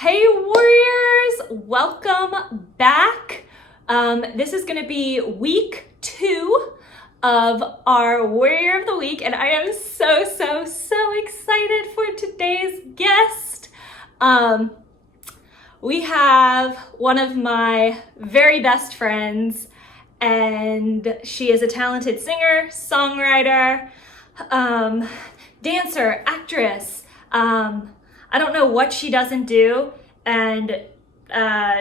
Hey Warriors, welcome back. This is going to be week 2 of our Warrior of the Week, and I am so excited for today's guest. We have one of my very best friends, and she is a talented singer, songwriter, dancer, actress. I don't know what she doesn't do, and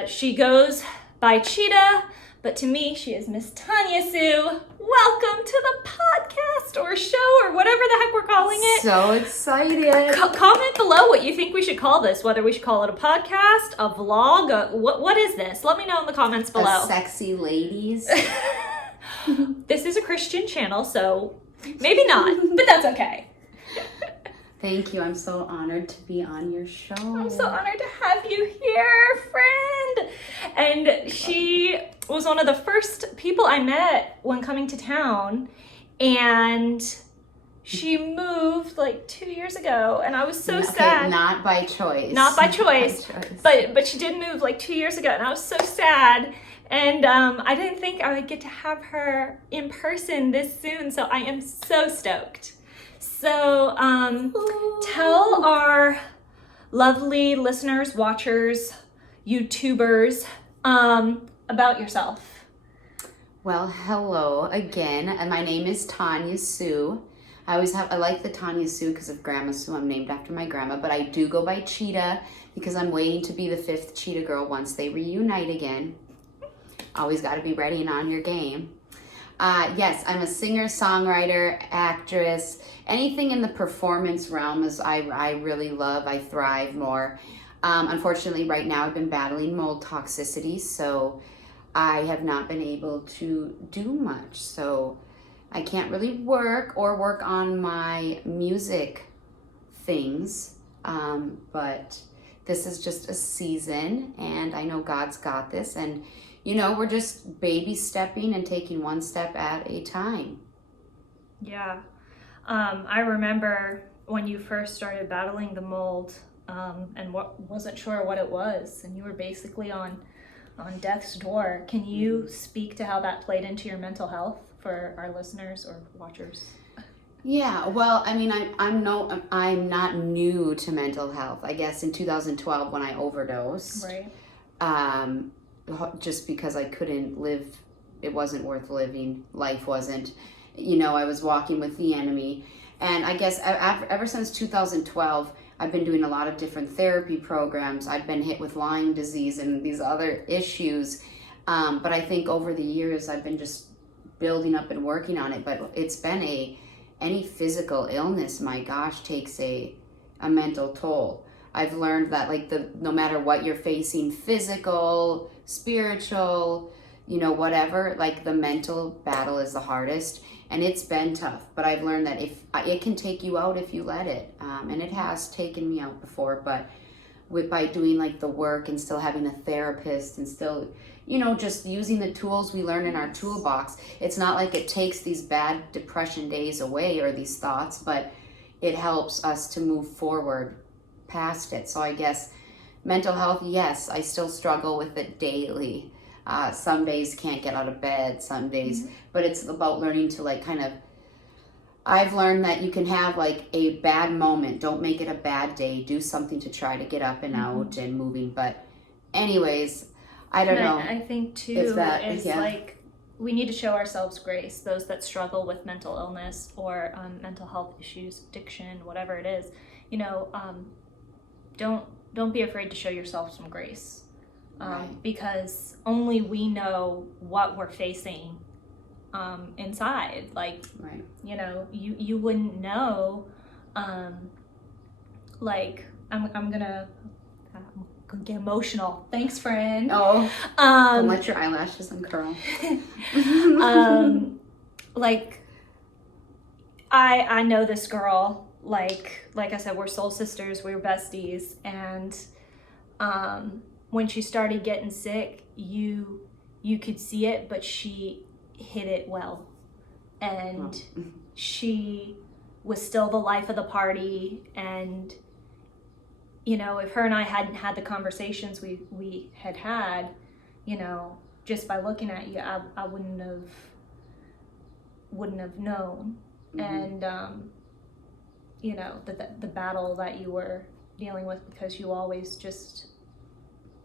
she goes by Cheetah, but to me, she is Miss Tanya Sue. Welcome to the podcast or show or whatever the heck we're calling it. So excited. Comment below what you think we should call this, whether we should call it a podcast, a vlog, what is this? Let me know in the comments below. A sexy ladies. This is a Christian channel, so maybe not, but that's okay. Thank you. I'm so honored to be on your show. I'm so honored to have you here, friend. And she was one of the first people I met when coming to town. And she moved like 2 years ago. And I was so sad. Not by choice. Not by choice. But she did move like 2 years ago. And I was so sad. And I didn't think I would get to have her in person this soon. So I am so stoked. So, tell our lovely listeners, watchers, YouTubers, about yourself. Well, hello again, and my name is Tanya Sue. I like the Tanya Sue because of Grandma Sue. I'm named after my grandma, but I do go by Cheetah because I'm waiting to be the 5th Cheetah girl once they reunite again. Always got to be ready and on your game. Yes, I'm a singer, songwriter, actress, anything in the performance realm is I really love, I thrive more. Unfortunately, right now I've been battling mold toxicity, so I have not been able to do much. So I can't really work on my music things, but this is just a season, and I know God's got this, and you know, we're just baby stepping and taking one step at a time. Yeah. I remember when you first started battling the mold and wasn't sure what it was, and you were basically on death's door. Can you speak to how that played into your mental health for our listeners or watchers? Yeah, well, I mean, I'm not new to mental health. I guess in 2012 when I overdosed. Right. Just because I couldn't live, it wasn't worth living. Life wasn't, I was walking with the enemy. And I guess ever since 2012, I've been doing a lot of different therapy programs. I've been hit with Lyme disease and these other issues. But I think over the years, I've been just building up and working on it. But it's been any physical illness, my gosh, takes a mental toll. I've learned that no matter what you're facing, physical, spiritual, whatever, the mental battle is the hardest, and it's been tough. But I've learned that it can take you out if you let it, and it has taken me out before. But by doing the work and still having a therapist and still, just using the tools we learn in our toolbox, it's not like it takes these bad depression days away or these thoughts, but it helps us to move forward past it. So I guess mental health, yes, I still struggle with it daily. Some days can't get out of bed, some days, but it's about learning to I've learned that you can have a bad moment. Don't make it a bad day. Do something to try to get up and out and moving. But anyways, I don't know. I think too we need to show ourselves grace. Those that struggle with mental illness or mental health issues, addiction, whatever it is, don't be afraid to show yourself some grace, right. Because only we know what we're facing inside. Right. You wouldn't know. I'm gonna get emotional. Thanks, friend. Oh, don't let your eyelashes uncurl. I know this girl. Like I said, we're soul sisters, we're besties, and when she started getting sick, you could see it, but she hid it well, and she was still the life of the party, and you know, if her and I hadn't had the conversations we had, you know, just by looking at you, I wouldn't have known. And you know, the battle that you were dealing with, because you always just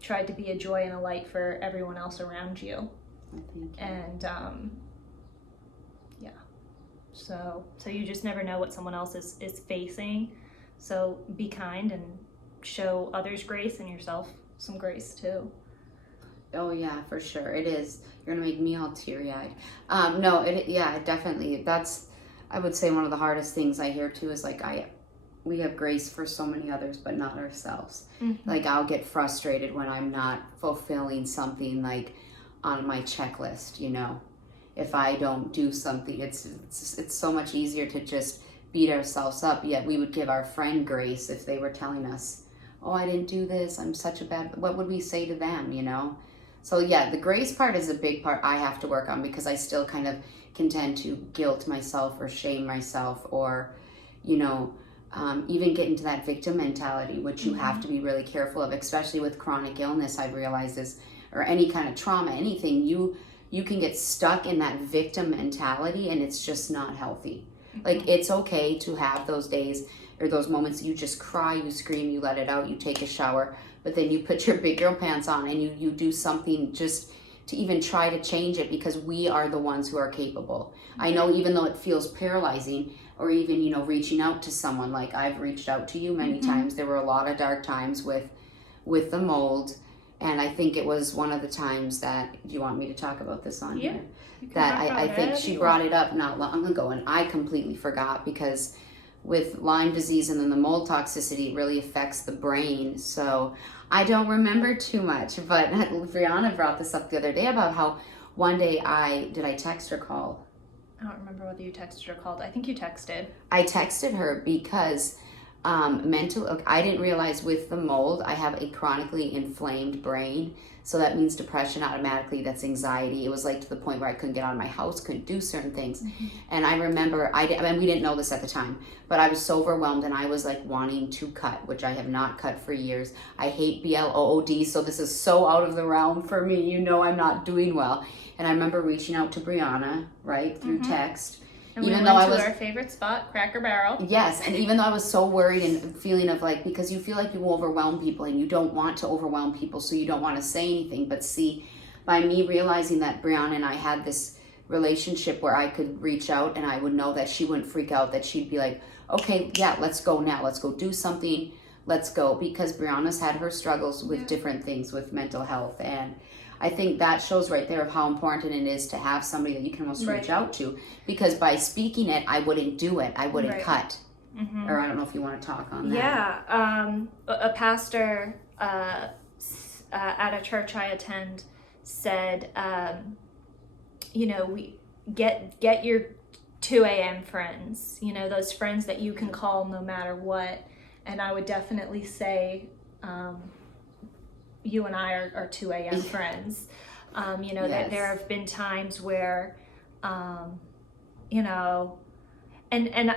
tried to be a joy and a light for everyone else around you. And yeah, so you just never know what someone else is facing. So be kind and show others grace and yourself some grace too. Oh yeah, for sure. It is. You're gonna make me all teary-eyed. No, definitely. That's, I would say, one of the hardest things I hear too is like, we have grace for so many others, but not ourselves. Like, I'll get frustrated when I'm not fulfilling something like on my checklist, you know. If I don't do something, it's so much easier to just beat ourselves up. Yet we would give our friend grace if they were telling us, oh, I didn't do this, I'm such a bad, what would we say to them, you know? So yeah, the grace part is a big part I have to work on, because I still kind of can tend to guilt myself or shame myself, or, you know, even get into that victim mentality, which you have to be really careful of, especially with chronic illness. I've realized is, or any kind of trauma, anything, you can get stuck in that victim mentality, and it's just not healthy. Like, it's okay to have those days or those moments you just cry, you scream, you let it out, you take a shower, but then you put your big girl pants on and you do something just to even try to change it, because we are the ones who are capable. I know, even though it feels paralyzing, or even, you know, reaching out to someone, like I've reached out to you many times. There were a lot of dark times with the mold, and I think it was one of the times that, do you want me to talk about this on here? That I think she brought it up not long ago, and I completely forgot, because with Lyme disease and then the mold toxicity, it really affects the brain. So I don't remember too much, but Brianna brought this up the other day about how one day did I text or call? I don't remember whether you texted or called. I think you texted. I texted her because I didn't realize with the mold, I have a chronically inflamed brain. So that means depression automatically, that's anxiety. It was like to the point where I couldn't get out of my house, couldn't do certain things. And I remember, I mean, we didn't know this at the time, but I was so overwhelmed, and I was like wanting to cut, which I have not cut for years. I hate BLOOD, so this is so out of the realm for me. You know, I'm not doing well. And I remember reaching out to Brianna, right, through text. And even though I was our favorite spot, Cracker Barrel. Yes, and even though I was so worried and feeling of like, because you feel like you overwhelm people, and you don't want to overwhelm people, so you don't want to say anything. But see, by me realizing that Brianna and I had this relationship where I could reach out and I would know that she wouldn't freak out, that she'd be like, okay, yeah, let's go now. Let's go do something. Let's go. Because Brianna's had her struggles with different things with mental health, and I think that shows right there of how important it is to have somebody that you can almost reach out to, because by speaking it, I wouldn't do it. I wouldn't cut. Or I don't know if you want to talk on that. Yeah. A pastor at a church I attend said, you know, we get your 2 a.m. friends, you know, those friends that you can call no matter what. And I would definitely say, you and I are 2 a.m. friends. You know, there have been times where, you know, and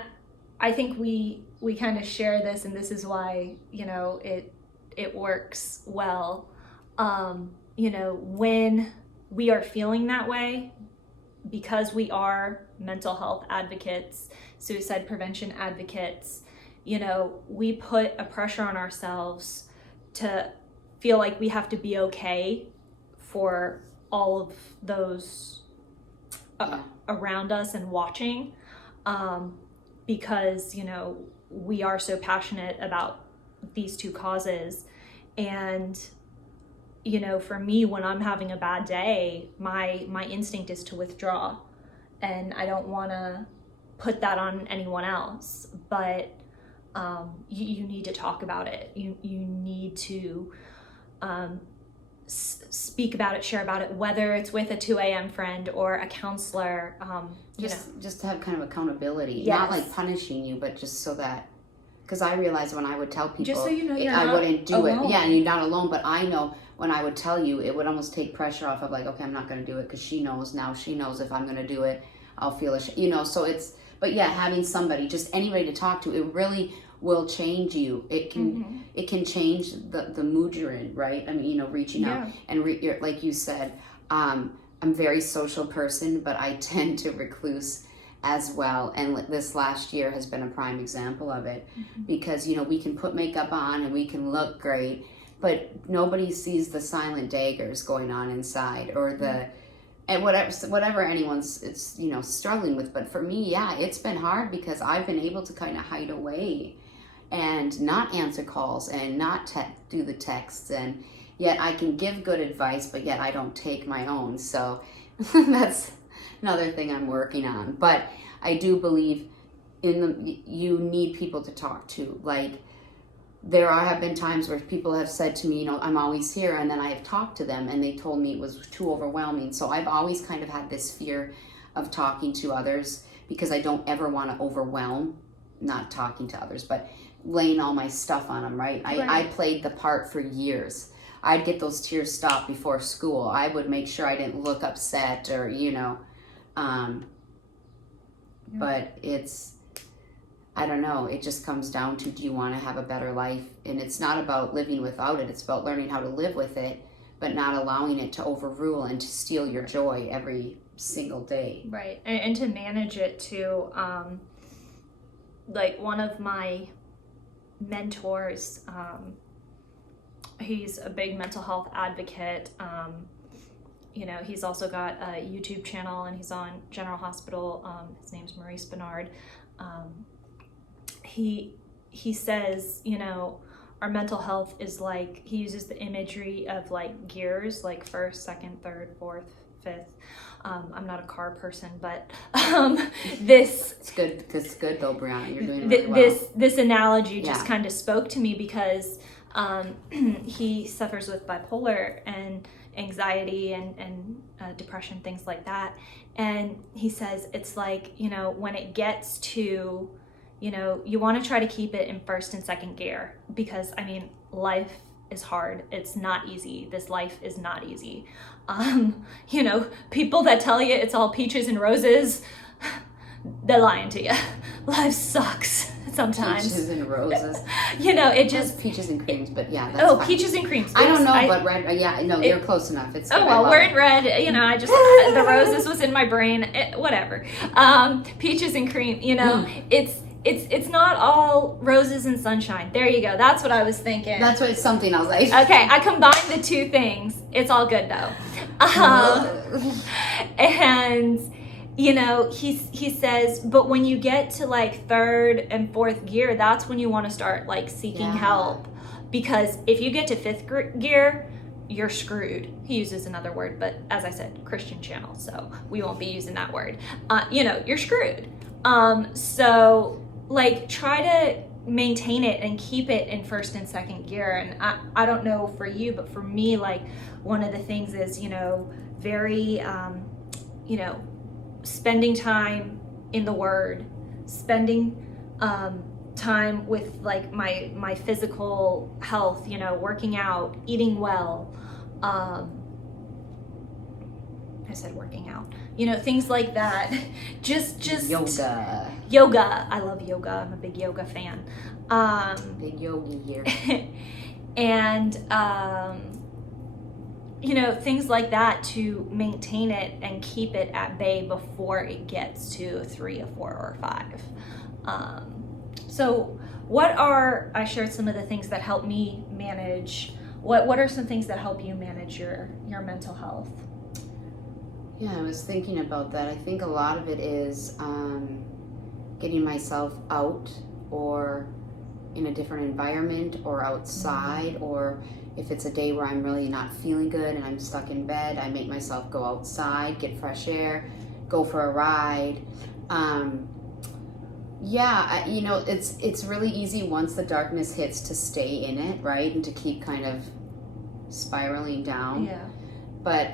I think we kind of share this, and this is why, you know, it works well. You know, when we are feeling that way, because we are mental health advocates, suicide prevention advocates, you know, we put a pressure on ourselves to feel like we have to be okay for all of those around us and watching, because, you know, we are so passionate about these two causes. And, you know, for me, when I'm having a bad day, my instinct is to withdraw, and I don't want to put that on anyone else, but you need to talk about it. You need to speak about it, share about it, whether it's with a 2 a.m. friend or a counselor. Just to have kind of accountability, not like punishing you, but just so that, because I realized when I would tell people, just so you know, I wouldn't do it. Yeah, and you're not alone. But I know when I would tell you, it would almost take pressure off of like, okay, I'm not going to do it, because she knows now. She knows if I'm going to do it, I'll feel you know. So it's, but yeah, having somebody, just anybody to talk to, it really will change you. It can change the mood you're in, right? I mean, reaching out and like you said, I'm a very social person, but I tend to recluse as well. And this last year has been a prime example of it, because, we can put makeup on and we can look great, but nobody sees the silent daggers going on inside, or and whatever anyone's struggling with. But for me, it's been hard, because I've been able to kind of hide away and not answer calls and not do the texts, and yet I can give good advice, but yet I don't take my own. So that's another thing I'm working on. But I do believe you need people to talk to. Like, there have been times where people have said to me, I'm always here, and then I have talked to them and they told me it was too overwhelming. So I've always kind of had this fear of talking to others, because I don't ever want to overwhelm, not talking to others, but laying all my stuff on them, right? I played the part for years. I'd get those tears stopped before school. I would make sure I didn't look upset, or, but I don't know, it just comes down to, do you want to have a better life? And it's not about living without it, it's about learning how to live with it, but not allowing it to overrule and to steal your joy every single day. Right, and to manage it too. Like, one of my mentors, he's a big mental health advocate. He's also got a YouTube channel, and he's on General Hospital. His name's Maurice Bernard. He says, our mental health is like, he uses the imagery of like gears, like first, second, third, fourth, fifth. I'm not a car person, but this... It's good, because it's good though, Brianna. You're doing really well. This analogy just kind of spoke to me, because he suffers with bipolar and anxiety and depression, things like that. And he says it's like, when it gets to, you want to try to keep it in first and second gear, because, life is hard. It's not easy. This life is not easy. People that tell you it's all peaches and roses, they're lying to you. Life sucks sometimes. Peaches and roses. It just... peaches and creams, but yeah, that's fine. Peaches and creams. I don't know, but red, you're close enough. It's we're in red. I just, the roses was in my brain. Whatever. Peaches and cream, it's not all roses and sunshine. There you go. That's what I was thinking. That's what, it's something else. Okay, I combined the two things. It's all good though. And he says, but when you get to like third and fourth gear, that's when you want to start like seeking help, because if you get to fifth gear, you're screwed. He uses another word, but as I said, Christian channel, so we won't be using that word. You're screwed. So like, try to maintain it and keep it in first and second gear. And I don't know for you, but for me, like, one of the things is, very, spending time in the Word, spending time with like my physical health, working out, eating well. I said working out, things like that. Just yoga. I love yoga. I'm a big yoga fan. Big yogi here. And things like that, to maintain it and keep it at bay before it gets to 3 or 4 or 5. So I shared some of the things that help me manage. What are some things that help you manage your mental health? Yeah, I was thinking about that. I think a lot of it is getting myself out, or in a different environment, or outside, or if it's a day where I'm really not feeling good and I'm stuck in bed, I make myself go outside, get fresh air, go for a ride. It's really easy once the darkness hits to stay in it, right? And to keep kind of spiraling down. Yeah. But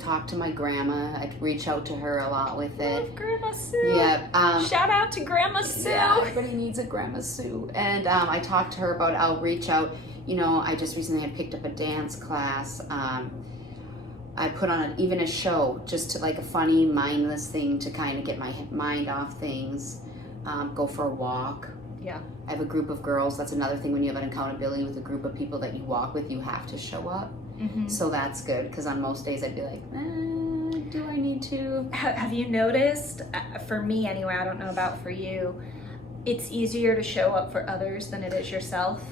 talk to my grandma. I reach out to her a lot with it. Love Grandma Sue. Yeah. Shout out to Grandma Sue. Yeah, everybody needs a Grandma Sue. And I talk to her about, I'll reach out. I just recently had picked up a dance class. I put on even a show, just to like a funny, mindless thing to kind of get my mind off things. Go for a walk. Yeah. I have a group of girls. That's another thing when you have an accountability with a group of people that you walk with, you have to show up. So that's good, because on most days I'd be like, do I need to? Have you noticed, for me anyway, I don't know about for you, it's easier to show up for others than it is yourself?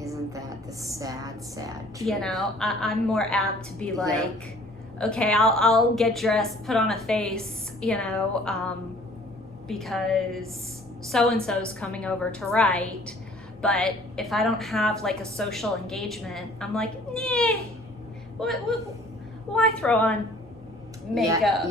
Isn't that the sad truth? You know, I'm more apt to be like, okay, I'll get dressed, put on a face, you know, because so-and-so's coming over to write. But if I don't have like a social engagement, I'm like, nah, why throw on makeup?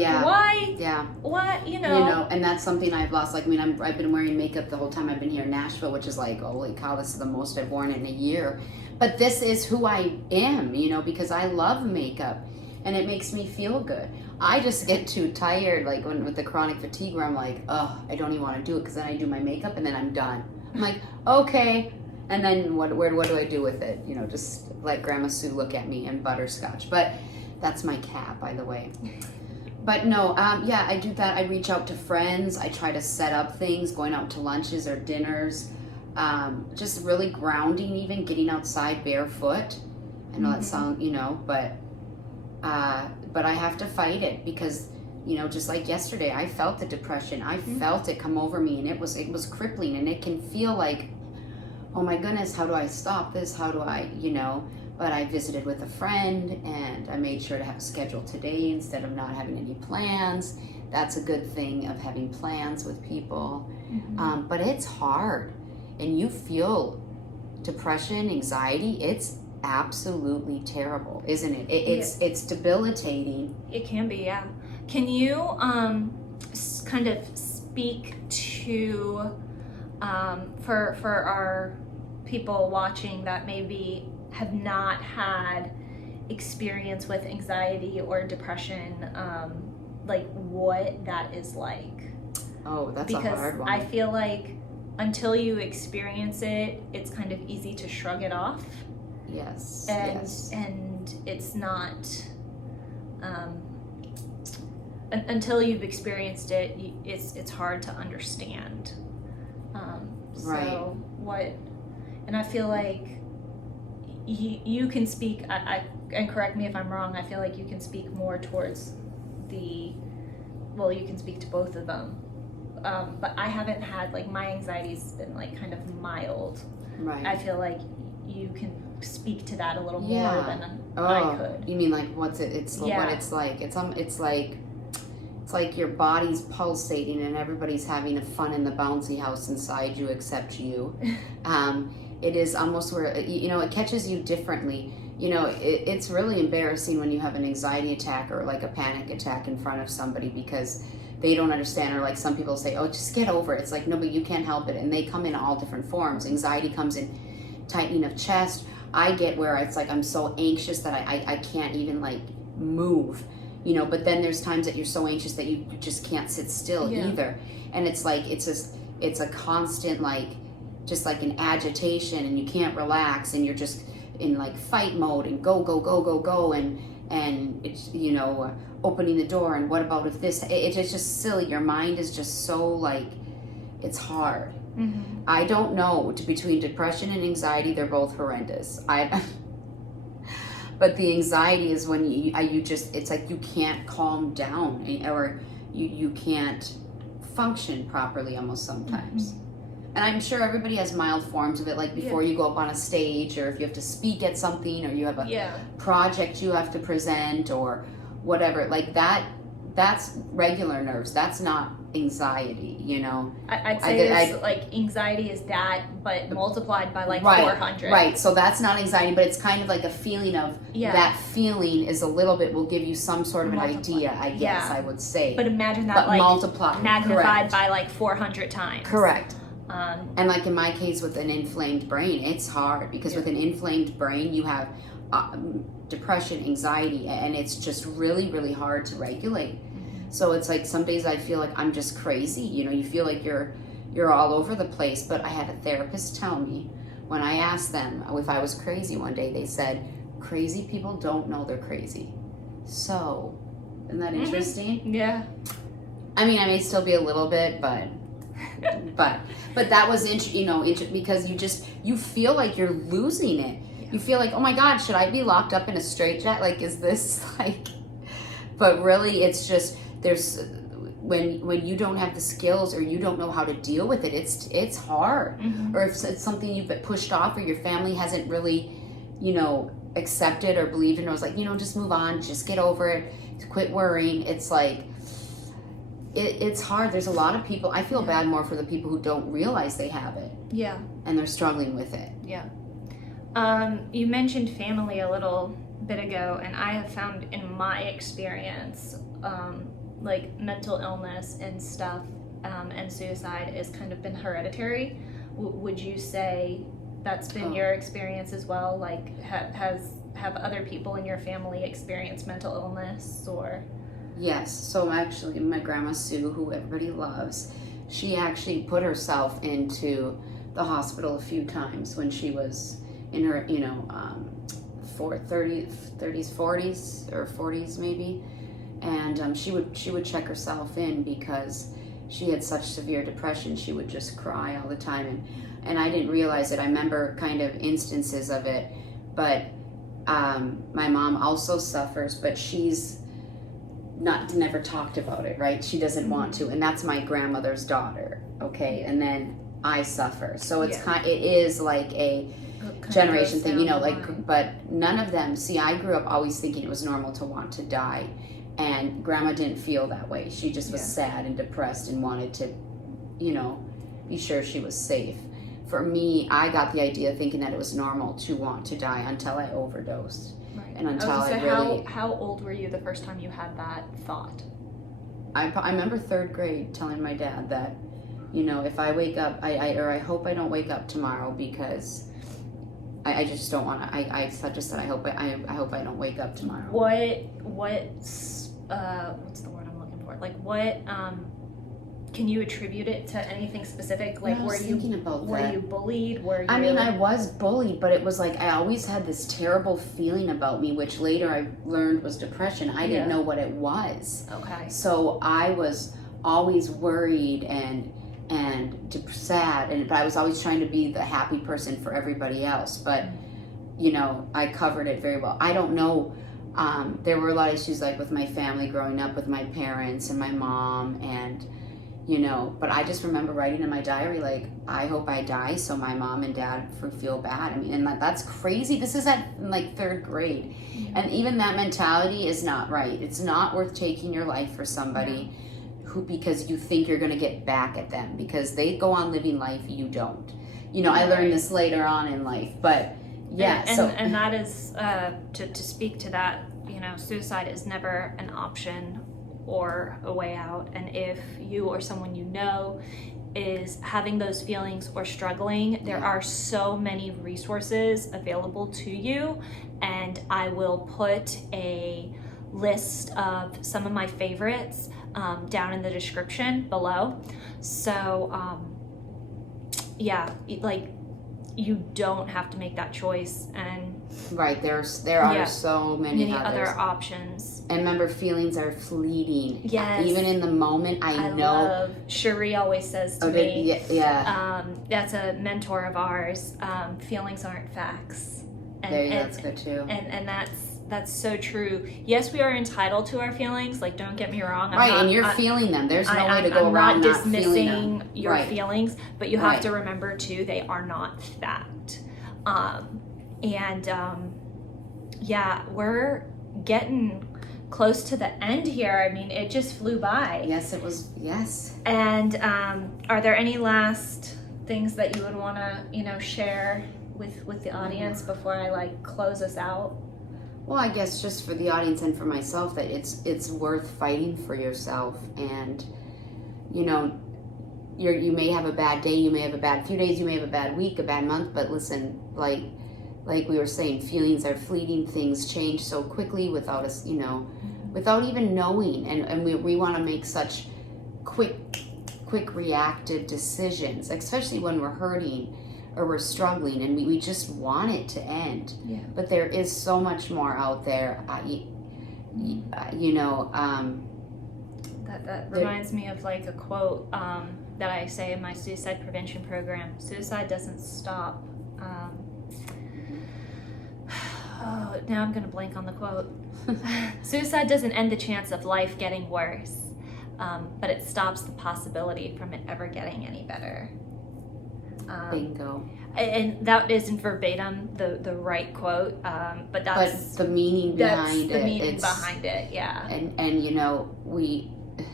Why, you know? And that's something I've lost. Like, I mean, I've been wearing makeup the whole time I've been here in Nashville, which is like, holy cow, this is the most I've worn in a year. But this is who I am, you know, because I love makeup and it makes me feel good. I just get too tired, like with the chronic fatigue, where I'm like, oh, I don't even want to do it, because then I do my makeup and then I'm done. I'm like, okay, and then what do I do with it? You know, just let Grandma Sue look at me and butterscotch. But that's my cat, by the way. But no, I do that. I reach out to friends. I try to set up things, going out to lunches or dinners, just really grounding, even getting outside barefoot. I know that sounds, you know, but I have to fight it, because, you know, just like yesterday, I felt the depression. I felt it come over me, and it was crippling, and it can feel like, oh my goodness, how do I stop this? How do I, you know? But I visited with a friend, and I made sure to have a schedule today instead of not having any plans. That's a good thing, of having plans with people. But it's hard, and you feel depression, anxiety. It's absolutely terrible, isn't it? It's debilitating. It can be, yeah. Can you kind of speak to for our people watching that maybe have not had experience with anxiety or depression, like what that is like? Oh, that's a hard one. Because I feel like until you experience it, it's kind of easy to shrug it off. Yes. And it's not until you've experienced it, it's hard to understand. So what, and I feel like you can speak, and correct me if I'm wrong, I feel like you can speak more towards you can speak to both of them. But I haven't had, like, my anxiety's been like kind of mild. Right. I feel like you can speak to that a little more than I could. You mean like what it's like? It's like your body's pulsating and everybody's having fun in the bouncy house inside you except you. It is almost where, you know, it catches you differently. You know, it's really embarrassing when you have an anxiety attack or like a panic attack in front of somebody, because they don't understand, or like some people say, oh, just get over it. It's like, no, but you can't help it. And they come in all different forms. Anxiety comes in tightening of chest. I get where it's like I'm so anxious that I can't even like move, you know, but then there's times that you're so anxious that you just can't sit still either. And it's like, it's a constant, like, just like an agitation, and you can't relax, and you're just in like fight mode and go. And it's, you know, opening the door, and what about if this, it's just silly. Your mind is just so like, it's hard. I don't know, between depression and anxiety, they're both horrendous. But the anxiety is when you just, it's like you can't calm down, or you can't function properly almost sometimes. And I'm sure everybody has mild forms of it, like before you go up on a stage, or if you have to speak at something, or you have a project you have to present, or whatever, like that's regular nerves. That's not anxiety, you know. I'd say like anxiety is that, but multiplied by like 400. Right, so that's not anxiety, but it's kind of like a feeling of, that feeling is a little bit, will give you some sort of an idea, I guess I would say. But imagine that, like, multiplied, magnified by like 400 times. Correct. And like in my case with an inflamed brain, it's hard, because with an inflamed brain you have depression, anxiety, and it's just really, really hard to regulate. So it's like some days I feel like I'm just crazy, you know, you feel like you're all over the place. But I had a therapist tell me, when I asked them if I was crazy one day, they said, crazy people don't know they're crazy. So, isn't that interesting? Yeah. I mean, I may still be a little bit, but but that was because you feel like you're losing it. Yeah. You feel like, oh my God, should I be locked up in a straitjacket? Like, is this like? But really, it's just when you don't have the skills or you don't know how to deal with it, it's hard. Mm-hmm. Or if it's something you've been pushed off or your family hasn't really, accepted or believed in, or was like, just move on, just get over it, quit worrying. It's like, it's hard. There's a lot of people, I feel bad more for the people who don't realize they have it. Yeah. And they're struggling with it. Yeah. You mentioned family a little bit ago, and I have found in my experience, like mental illness and stuff, and suicide has kind of been hereditary. Would you say that's been your experience as well? Like, have other people in your family experienced mental illness or? Yes. So actually, my grandma Sue, who everybody loves, she actually put herself into the hospital a few times when she was in her, 30s, 40s or 40s maybe, and she would check herself in because she had such severe depression. She would just cry all the time, and I didn't realize it. I remember kind of instances of it, but my mom also suffers, but she's never talked about it, right? She doesn't want to, and that's my grandmother's daughter, okay? And then I suffer, so it is like a generation thing, but none of them, see, I grew up always thinking it was normal to want to die, and grandma didn't feel that way. She just was sad and depressed and wanted to, be sure she was safe. For me, I got the idea thinking that it was normal to want to die until I overdosed. Right. And until I really... How old were you the first time you had that thought? I remember 3rd grade telling my dad that, if I wake up, I hope I don't wake up tomorrow because I just don't want to. I just said I hope I don't wake up tomorrow. What's the word I'm looking for? Like, what can you attribute it to anything specific? Like, were you bullied? I was bullied, but it was like I always had this terrible feeling about me, which later I learned was depression. I didn't know what it was. Okay. So I was always worried and sad, but I was always trying to be the happy person for everybody else. But I covered it very well. I don't know. There were a lot of issues like with my family growing up, with my parents and my mom, and but I just remember writing in my diary, like, I hope I die so my mom and dad feel bad. I mean, and that's crazy. This is at like 3rd grade. Mm-hmm. And even that mentality is not right. It's not worth taking your life for somebody because you think you're going to get back at them because they go on living life, you don't. I learned this later on in life, but and that is to speak to that, suicide is never an option or a way out. And if you or someone is having those feelings or struggling, there are so many resources available to you, and I will put a list of some of my favorites down in the description below. So you don't have to make that choice, and there are so many other options. And remember, feelings are fleeting. Yes. Even in the moment, I know. Cherie always says to me, that's a mentor of ours, feelings aren't facts. And that's good too. And that's so true. Yes, we are entitled to our feelings. Like, don't get me wrong. And you're feeling them. There's no way to go around not dismissing your feelings, but you have to remember too, they are not fact. We're getting close to the end here. I mean, it just flew by. Yes, it was. Yes. And are there any last things that you would want to, share with the audience before I close us out? Well, I guess just for the audience and for myself, that it's worth fighting for yourself. And you may have a bad day, you may have a bad few days, you may have a bad week, a bad month, but listen, like we were saying, feelings are fleeting. Things change so quickly without us, without even knowing. And we want to make such quick reactive decisions, especially when we're hurting or we're struggling, and we just want it to end. Yeah. But there is so much more out there. That reminds me of a quote. that I say in my suicide prevention program. Suicide doesn't stop. Now I'm gonna blank on the quote. Suicide doesn't end the chance of life getting worse, but it stops the possibility from it ever getting any better. Bingo. And that isn't verbatim the right quote, but that's the meaning behind the meaning behind it, yeah. And you know, we,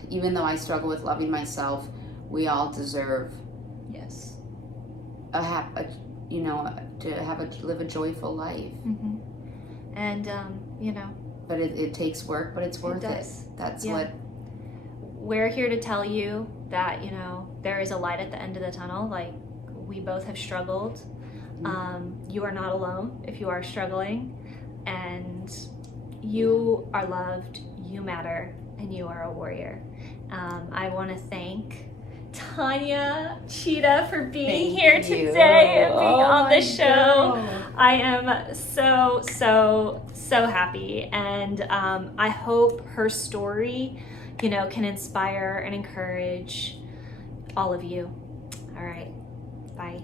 even though I struggle with loving myself, we all deserve Yes. live a joyful life. Mm-hmm. And but it takes work, but it's worth it. That's what we're here to tell you, that there is a light at the end of the tunnel. Like, we both have struggled. You are not alone if you are struggling, and you are loved, you matter, and you are a warrior. I want to thank Tanya, Cheetah, for being here today and being on the show. God. I am so happy, and I hope her story, can inspire and encourage all of you. All right, bye.